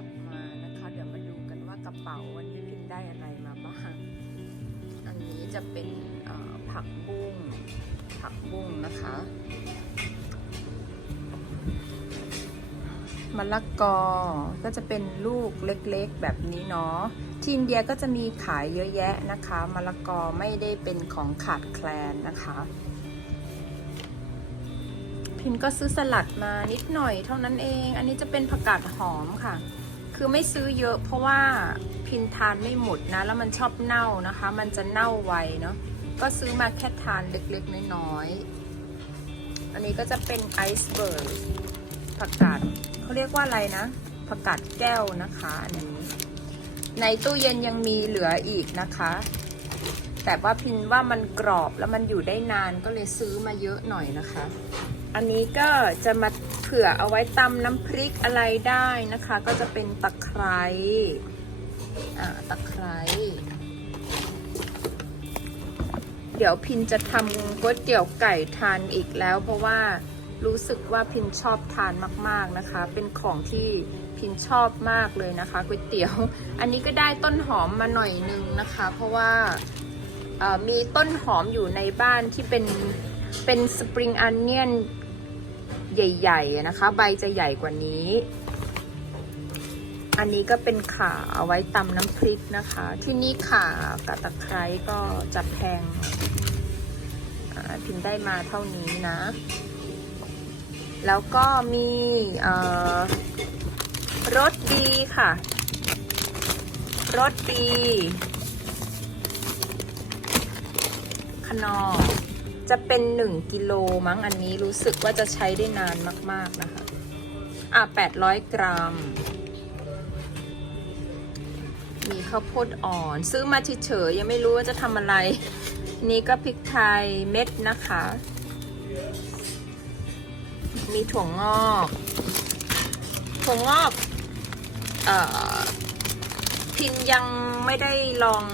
ลับมานะคะ เดี๋ยวมาดูกันว่ากระเป๋าวันนี้พินได้อะไรมาบ้าง อันนี้จะเป็นผักบุ้ง ผักบุ้งนะคะมะละกอ ก็จะเป็นลูกเล็กๆแบบนี้เนาะ ที่อินเดียก็จะมีขายเยอะแยะนะคะมะละกอไม่ได้เป็นของขาดแคลนนะคะ พิมก็ซื้อสลัดมานิดหน่อยเท่านั้นเอง อันนี้จะเป็นผักกาดหอมค่ะ คือไม่ซื้อเยอะ เพราะว่าพินทานไม่หมดนะ แล้วมันชอบเน่านะคะ มันจะเน่าไวเนาะก็ซื้อมาแค่ทานเล็กๆน้อยๆอันนี้ก็จะเป็นไอซ์เบิร์กผักกาดเขาเรียกว่าอะไรนะผักกาดแก้วนะคะอันนี้ในตู้เย็นยังมีเหลืออีกนะคะ แต่ว่าพินว่ามันกรอบแล้วมันอยู่ได้นานก็เลยซื้อมาเยอะหน่อยนะคะ อันนี้ก็จะมา ผื่อเอาไว้ตำน้ำพริกอะไรได้นะคะ ก็จะเป็นตะไคร้อ่าตะไคร้เดี๋ยวพินจะทำก๋วยเตี๋ยวไก่ทานอีกแล้ว เพราะว่ารู้สึกว่าพินชอบทานมาก ๆนะคะ เป็นของที่พินชอบมากเลยนะคะก๋วยเตี๋ยว อันนี้ก็ได้ต้นหอมมาหน่อยนึงนะคะ เพราะว่ามีต้นหอมอยู่ในบ้านที่เป็นเป็นสปริงอันเนียน ใหญ่ๆนะคะ ใบจะใหญ่กว่านี้ อันนี้ก็เป็นขาเอาไว้ตำน้ำพริกนะคะ ที่นี่ขากับตะไคร้ก็จะแพงพิมได้มาเท่านี้นะ แล้วก็มีรสดีค่ะรสดีขนอ จะเป็น 1กิโลมั้งอันนี้รู้สึกว่าจะใช้ได้นานมาก ๆ นะคะ อะ 800 กรัม มีข้าวโพดอ่อน ซื้อมาเฉยๆยังไม่รู้ว่าจะทำอะไร นี่ก็พริกไทยเม็ดนะคะ มีถั่วงอก ถั่วงอก เอ่อ พินยังไม่ได้ลอง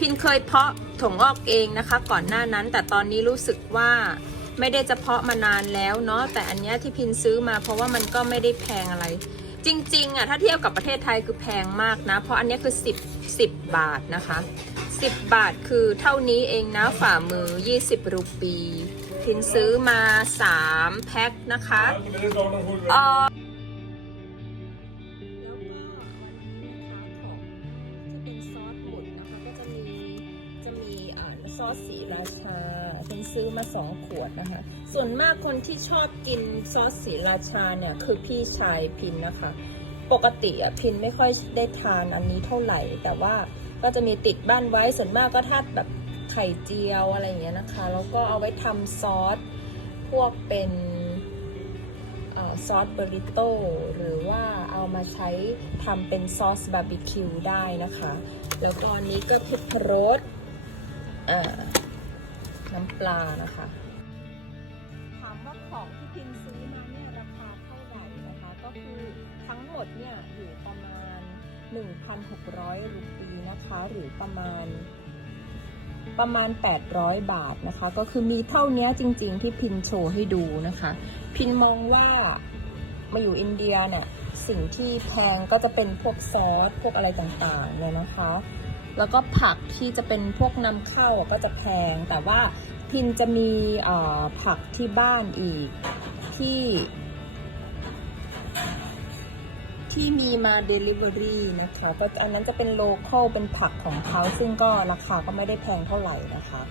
พินเคยเพาะถั่วงอกเองนะคะ ก่อนหน้านั้น แต่ตอนนี้รู้สึกว่าไม่ได้จะเพาะมานานแล้วเนาะแต่อันเนี้ยที่พินซื้อมาเพราะว่ามันก็ไม่ได้แพงอะไร จริงๆอะถ้าเทียบกับประเทศไทยคือแพงมากนะ เพราะอันนี้คือ 10 10 บาทนะคะ 10 บาทคือเท่านี้เองนะฝ่ามือ 20 รูปี พินซื้อมา 3 แพ็คนะคะ ซอสสีราชาเป็นซื้อมาสองขวดนะคะ ส่วนมากคนที่ชอบกินซอสสีราชาเนี่ยคือพี่ชายพินนะคะ ปกติอะพินไม่ค่อยได้ทานอันนี้เท่าไหร่ แต่ว่าก็จะมีติดบ้านไว้ส่วนมากก็ถ้าแบบไข่เจียวอะไรอย่างเงี้ยนะคะ แล้วก็เอาไว้ทำซอสพวกเป็นซอสเบอริโต้หรือว่าเอามาใช้ทำเป็นซอสบาร์บีคิวได้นะคะ แล้วก็อันนี้ก็พริกพรส น้ำปลานะคะ ถามว่าของที่พิมซื้อมาเนี่ยราคาเท่าไหร่นะคะ ก็คือทั้งหมดเนี่ยอยู่ประมาณ 1,600 รูปีนะคะ หรือประมาณประมาณ 800 บาทนะคะ ก็คือมีเท่านี้จริง ๆ ที่พินโชว์ให้ดูนะคะ พินมองว่ามาอยู่อินเดียเนี่ยสิ่งที่แพงก็จะเป็นพวกซอส พวกอะไรต่างๆเนี่ยนะคะ แล้วก็ผักที่จะเป็นพวกนำเข้าก็จะแพง แต่ว่าพินจะมีผักที่บ้านอีกที่ ที่มีมา Delivery นะคะก็อันนั้นจะเป็นโลเคอลเป็นผักของเขาซึ่งก็ราคาก็ไม่ได้แพงเท่าไหร่นะคะ